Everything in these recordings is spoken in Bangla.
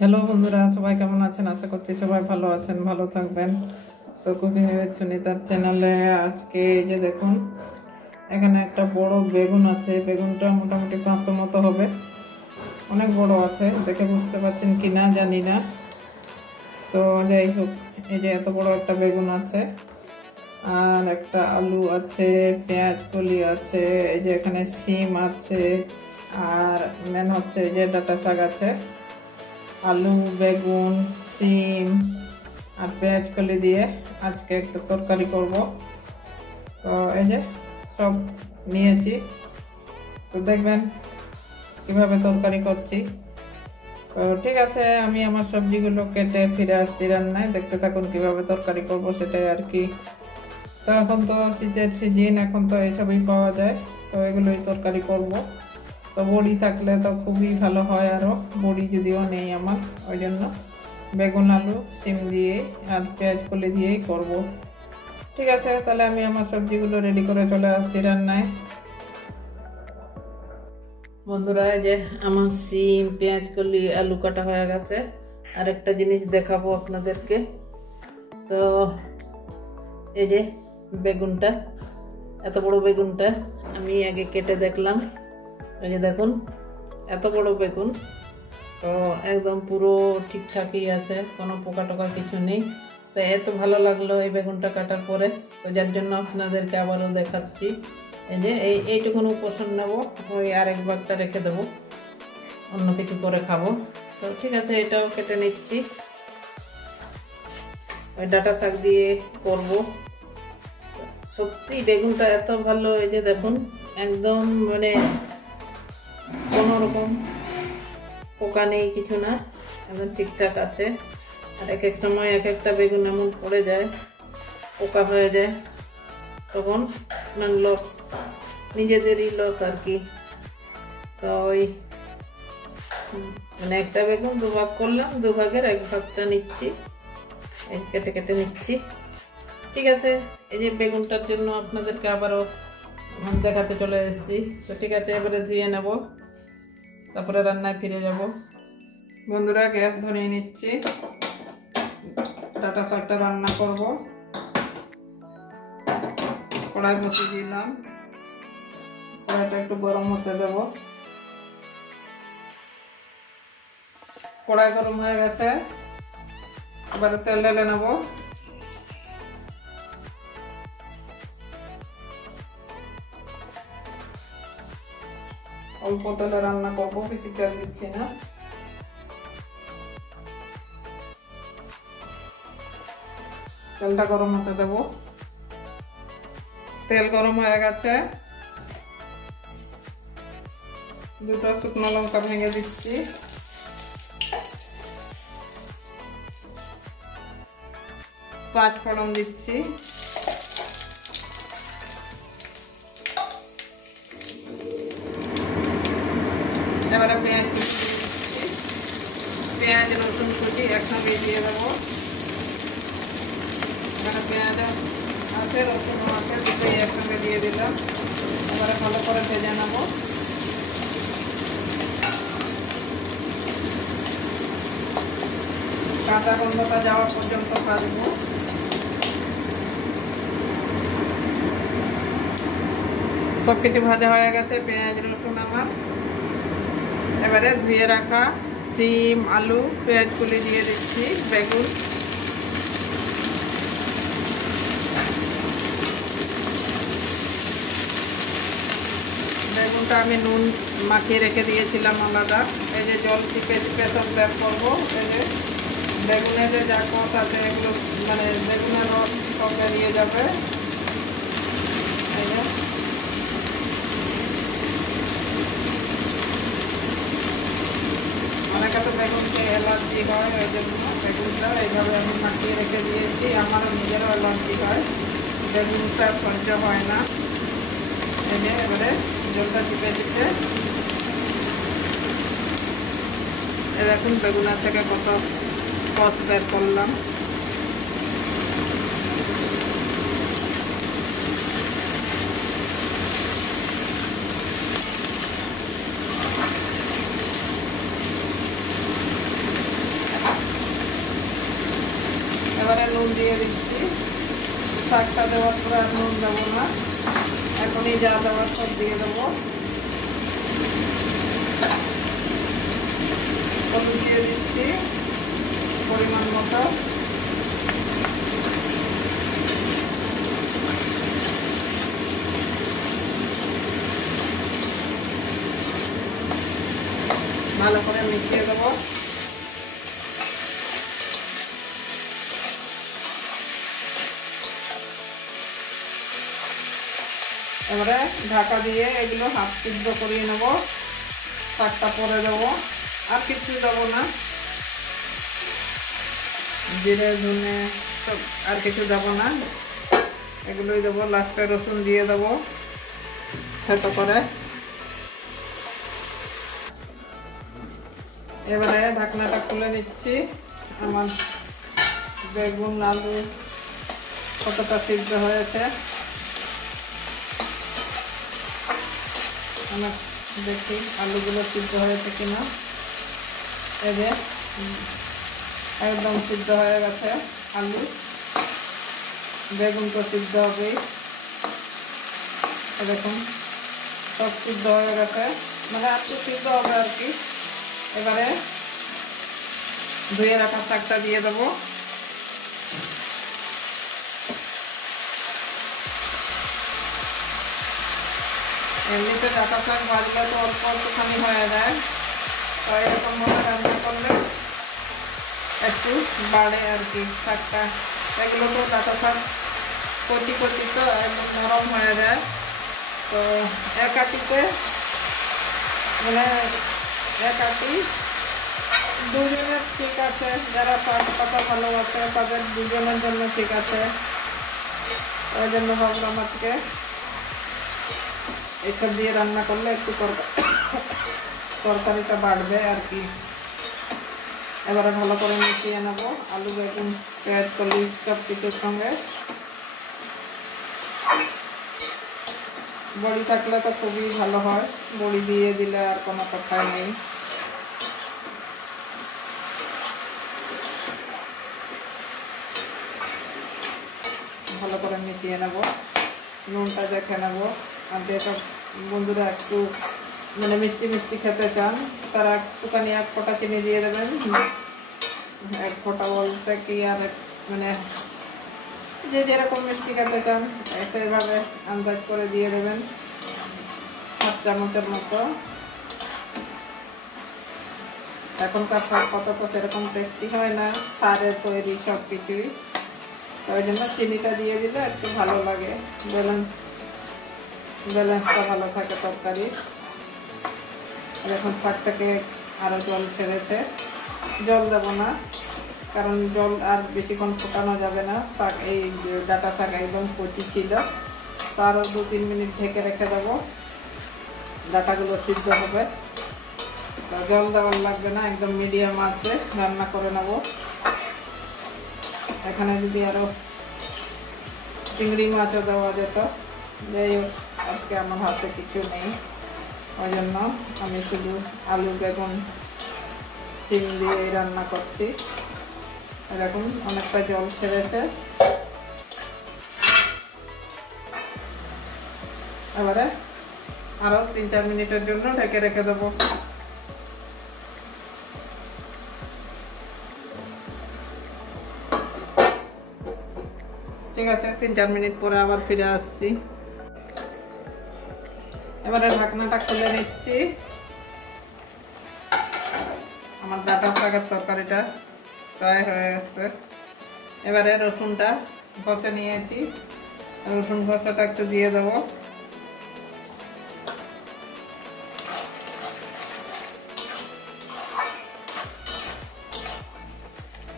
হ্যালো বন্ধুরা, সবাই কেমন আছেন? আশা করছি সবাই ভালো আছেন, ভালো থাকবেন। তো কুকিং উইথ সুনিতার চ্যানেলে আজকে এই যে দেখুন, এখানে একটা বড় বেগুন আছে। বেগুনটা মোটামুটি 500 মতো হবে, অনেক বড় আছে, দেখে বুঝতে পারছেন কি না জানি না। তো যাই হোক, এই যে এত বড় একটা বেগুন আছে, আর একটা আলু আছে, পেঁয়াজ কলি আছে, এই যে এখানে সিম আছে, আর মেন হচ্ছে এই যে ডাঁটা শাক আছে। আলু, বেগুন, সিম আর পেঁয়াজ কলি দিয়ে আজকে একটা তরকারি করব। তো এই যে সব নিয়েছি, তো দেখবেন কিভাবে তরকারি করছি। তো ঠিক আছে, আমি আমার সবজিগুলো কেটে ফিরে আসছি রান্নায়, দেখতে থাকুন কিভাবে তরকারি করব সেটাই আর কি। তো এখন তো শীতের সিজন, এখন তো এইসবই পাওয়া যায়, তো এগুলোই তরকারি করব। তো বড়ি থাকলে তো খুবই ভালো হয়, আরও বড়ি যদিও নেই আমার, ওই জন্য বেগুন, আলু, সিম দিয়ে আর পেঁয়াজ কলি দিয়েই করব। ঠিক আছে, তাহলে আমি আমার সবজিগুলো রেডি করে চলে আসছি রান্নায়। বন্ধুরা, এই যে আমার সিম, পেঁয়াজ কলি, আলু কাটা হয়ে গেছে। আর একটা জিনিস দেখাবো আপনাদেরকে। তো এই যে বেগুনটা, এত বড় বেগুনটা আমি আগে কেটে দেখলাম। এই যে দেখুন, এত বড় বেগুন, তো একদম পুরো ঠিকঠাকই আছে, কোনো পোকা টোকা কিছু নেই। তো এত ভালো লাগলো এই বেগুনটা কাটার পরে, তো যার জন্য আপনাদেরকে আবারও দেখাচ্ছি। এই যে এইটুকুন পোষণ নেবো, ওই আরেক ভাগটা রেখে দেবো, অন্য কিছু করে খাবো। তো ঠিক আছে, এটাও কেটে নিচ্ছি, ওই ডাঁটা শাক দিয়ে করবো। সত্যি বেগুনটা এত ভালো, এই যে দেখুন একদম মানে কোনো রকম পোকা নেই, কিছু না, একদম ঠিকঠাক আছে। আর এক এক সময় এক একটা বেগুন এমন পড়ে যায়, পোকা হয়ে যায়, তখন মানে লস, নিজেদেরই লস আর কি। তো ওই মানে একটা বেগুন দুভাগ করলাম, দুভাগের এক ভাগটা নিচ্ছি, কেটে কেটে নিচ্ছি। ঠিক আছে, এই যে বেগুনটার জন্য আপনাদেরকে আবারও দেখাতে চলে এসেছি। তো ঠিক আছে, এবারে ধুয়ে নেব, তারপরে রান্নায় ফিরে যাব। বন্ধুরা, গ্যাস ধরিয়ে নিচ্ছি, ডাঁটা শাকটা রান্না করব। কড়াই বসিয়ে দিলাম, কড়াইটা একটু গরম হতে দেব। কড়াই গরম হয়ে গেছে, এবারে তেল ঢেলে নেব। অল্প তেলে রান্না করব, বেশি তেল দিচ্ছি না। তেলটা গরম হতে দেব। তেল গরম হয়ে গেছে, দুটো শুকনো লঙ্কা ভেঙে দিচ্ছি, পাঁচ ফোড়ন দিচ্ছি, এবারে পেঁয়াজ কুচি দিচ্ছি, পেঁয়াজ রসুন কুচি একসঙ্গে দিয়ে দেবো। এখানে পেঁয়াজ আছে, রসুন আছে, দুটোই একসঙ্গে দিয়ে দিলাম। এবারে ভালো করে ভেজে নেব। কাঁচা গন্ধটা যাওয়া পর্যন্ত ভাজবো। সব কিছু ভাজা হয়ে গেছে, পেঁয়াজ রসুন আমার। এবারে ধুয়ে রাখা সিম, আলু, পেঁয়াজ কুলি দিয়ে দিচ্ছি, বেগুন। বেগুনটা আমি নুন মাখিয়ে রেখে দিয়েছিলাম আলাদা। এই যে জল টিপে টিপে সব বের করবো। এই যে বেগুনে যে যা কষ আছে এগুলো মানে বেগুনের রস সব বেরিয়ে যাবে। এই যে অনেক তো বেগুনকে অ্যালার্জি হয়, ওই জন্য বেগুনটা এইভাবে আমি মাখিয়ে রেখে দিয়েছি। আমারও নিজেরও অ্যালার্জি হয়, বেগুনটা সহ্য হয় না। এই যে এবারে জলটা টিপে টিপে দেখুন বেগুনের থেকে কত কষ বের করলাম। শাকটা দেওয়ার পরে আর নুন দেবো না, এখনই যা দেওয়ার সব দিয়ে দেবো। হলুদ দিয়ে দিচ্ছি পরিমাণ মতো, ভালো করে মিশিয়ে দেবো। এবারে ঢাকা দিয়ে এগুলো হাফ সিদ্ধ করিয়ে নেব। শাকটা পরে দেবো, আর কিছু দেবো না, জিরে ধনে সব আর কিছু দেবো না, এগুলোই দেবো। লাস্টে রসুন দিয়ে দেবো থেতো করে। এবারে ঢাকনাটা খুলে নিচ্ছি। আমার বেগুন আলু কতটা সিদ্ধ হয়েছে আমরা দেখি, আলুগুলো সিদ্ধ হয়েছে কিনা। এই যে একদম সিদ্ধ হয়ে গেছে আলু, বেগুন তো সিদ্ধ হবেই। দেখুন সব সিদ্ধ হয়ে গেছে, মানে একটু সিদ্ধ হবে আর কি। এবারে ধুয়ে রাখা শাকটা দিয়ে দেবো। এমনিতে ডাটা শাক ভাজলে তো অল্প অল্পখানি হয়ে যায়, তো এরকম ভাবে রান্না করলে একটু বাড়ে আর কি শাকটা। এগুলো তো ডাটা শাক কচি কচি তো একদম নরম হয়ে যায়, তো এক আটিতে মানে এক আটি দুজনের ঠিক আছে। যারা শাক পাতা ভালোবাসে তাদের দুজনের জন্য ঠিক আছে। ওই জন্য ভাবলাম আজকে এসব দিয়ে রান্না করলে একটু তরকারিটা বাড়বে আর কি। এবারে ভালো করে মিশিয়ে নেবো আলু বেগুন পেঁয়াজ কলি সব কিছুর সঙ্গে। বড়ি থাকলে তো খুবই ভালো হয়, বড়ি দিয়ে দিলে আর কোনো কথাই নেই। ভালো করে মিশিয়ে নেব, নুনটা দেখে নেব। আর যেসব বন্ধুরা একটু মানে মিষ্টি মিষ্টি খেতে চান তারা একটুখানি এক ফোঁটা চিনি দিয়ে দেবেন। এক ফোঁটা বলতে কি আর মানে যে যেরকম মিষ্টি খেতে চান সেইভাবে আন্দাজ করে দিয়ে দেবেন, 7 চামচের মতো। এখনকার সব কথা তো সেরকম টেস্টি হয় না, সারে তৈরি সব কিছুই, ওই জন্য চিনিটা দিয়ে দিলে একটু ভালো লাগে, ব্যালেন্সটা ভালো থাকে তরকারি। এখন শাক থেকে আরও জল ছেড়েছে, জল দেবো না কারণ জল আর বেশিক্ষণ ফোটানো যাবে না। শাক এই ডাটা শাক একদম কচি ছিল, তো আরও 2-3 মিনিট ঢেকে রেখে দেবো, ডাটাগুলো সিদ্ধ হবে। তো জল দেওয়ার লাগবে না, একদম মিডিয়াম আঁচে রান্না করে নেব। এখানে যদি আরও চিংড়ি মাছও দেওয়া যেত, যাই হোক আজকে আমার হাতে কিছু নেই, ওই জন্য আমি শুধু আলু বেগুন শিম দিয়ে রান্না করছি। এরকম অনেকটা জল ছেড়েছে। এবারে আরও 3-4 মিনিটের জন্য ঢেকে রেখে দেবো। ঠিক আছে, 3-4 মিনিট পরে আবার ফিরে আসছি। এবারে ঢাকনাটা খুলে নিচ্ছি। আমার ডাটা শাকের তরকারিটা প্রায় হয়ে গেছে। এবারে রসুনটা ঘষে নিয়েছি, রসুন ঘষাটা একটু দিয়ে দেবো।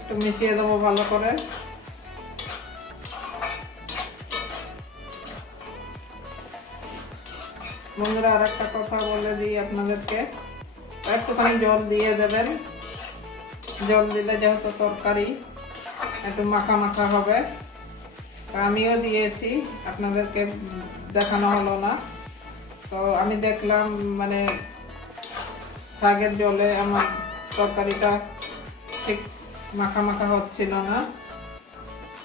একটু মিশিয়ে দেবো ভালো করে। বন্ধুরা আর একটা কথা বলে দিই আপনাদেরকে, একটুখানি জল দিয়ে দেবেন। জল দিলে যেহেতু তরকারি একটু মাখা মাখা হবে, আমিও দিয়েছি, আপনাদেরকে দেখানো হলো না। তো আমি দেখলাম মানে শাকের জলে আমার তরকারিটা ঠিক মাখা মাখা হচ্ছিল না,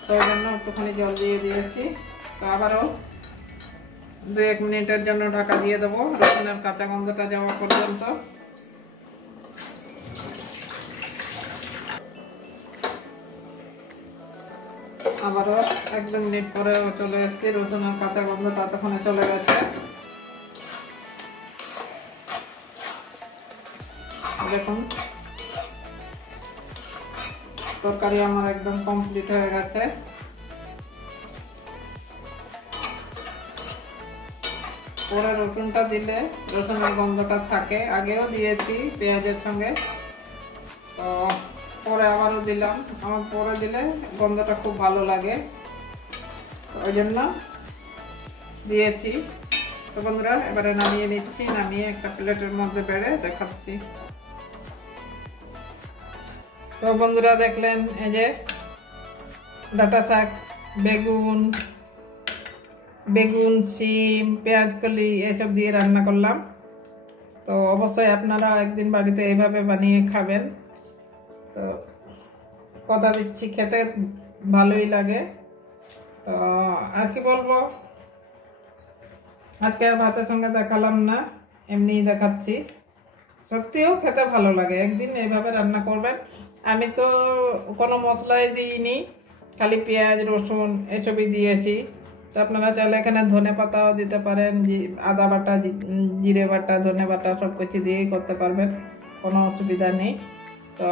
তো তো ওই জন্য একটুখানি জল দিয়ে দিয়েছি। তো আবারও 2-1 মিনিটের জন্য ঢাকা দিয়ে দেবো রসুনের কাঁচা গন্ধটা যাওয়া পর্যন্ত। আবারও 1-2 মিনিট পরে চলে এসেছি, রসুনের কাঁচা গন্ধটা তখন চলে গেছে। দেখুন তরকারি আমার একদম কমপ্লিট হয়ে গেছে। পরে রসুনটা দিলে রসুনের গন্ধটা থাকে, আগেও দিয়েছি পেঁয়াজের সঙ্গে, তো পরে আবারও দিলাম। আমার পরে দিলে গন্ধটা খুব ভালো লাগে, ওই জন্য দিয়েছি। তো বন্ধুরা এবারে নামিয়ে নিচ্ছি, নামিয়ে একটা প্লেটের মধ্যে বেড়ে দেখাচ্ছি। তো বন্ধুরা দেখলেন এই যে ডাঁটা শাক, বেগুন, শিম, পেঁয়াজকলি এসব দিয়ে রান্না করলাম। তো অবশ্যই আপনারা একদিন বাড়িতে এইভাবে বানিয়ে খাবেন। তো কথা দিচ্ছি খেতে ভালোই লাগে। তো আর কি বলবো, আজকে আর ভাতের সঙ্গে দেখালাম না, এমনি দেখাচ্ছি। সত্যিও খেতে ভালো লাগে, একদিন এইভাবে রান্না করবেন। আমি তো কোনো মশলাই দিইনি, খালি পেঁয়াজ রসুন এসবই দিয়েছি। তো আপনারা চাইলে এখানে ধনে পাতাও দিতে পারেন, আদা বাটা, জিরে বাটা, ধনে বাটা সব কিছু দিয়েই করতে পারবেন, কোনো অসুবিধা নেই। তো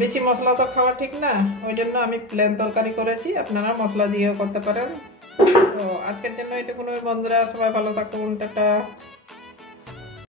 বেশি মশলা তো খাওয়া ঠিক না, ওই জন্য আমি প্লেন তরকারি করেছি, আপনারা মশলা দিয়েও করতে পারেন। তো আজকের জন্য এটুকুনই বন্ধুরা, সবাই ভালো থাকুন, টাটা।